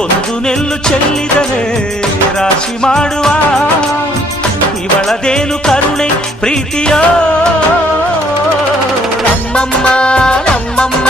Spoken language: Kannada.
ಒಂದು ನೆಲ್ಲು ಚೆಲ್ಲಿದರೆ ರಾಶಿ ಮಾಡುವ ಇವಳದೇನು ಕರುಣೆ ಪ್ರೀತಿಯೋ ನಮ್ಮಮ್ಮ ನಮ್ಮಮ್ಮ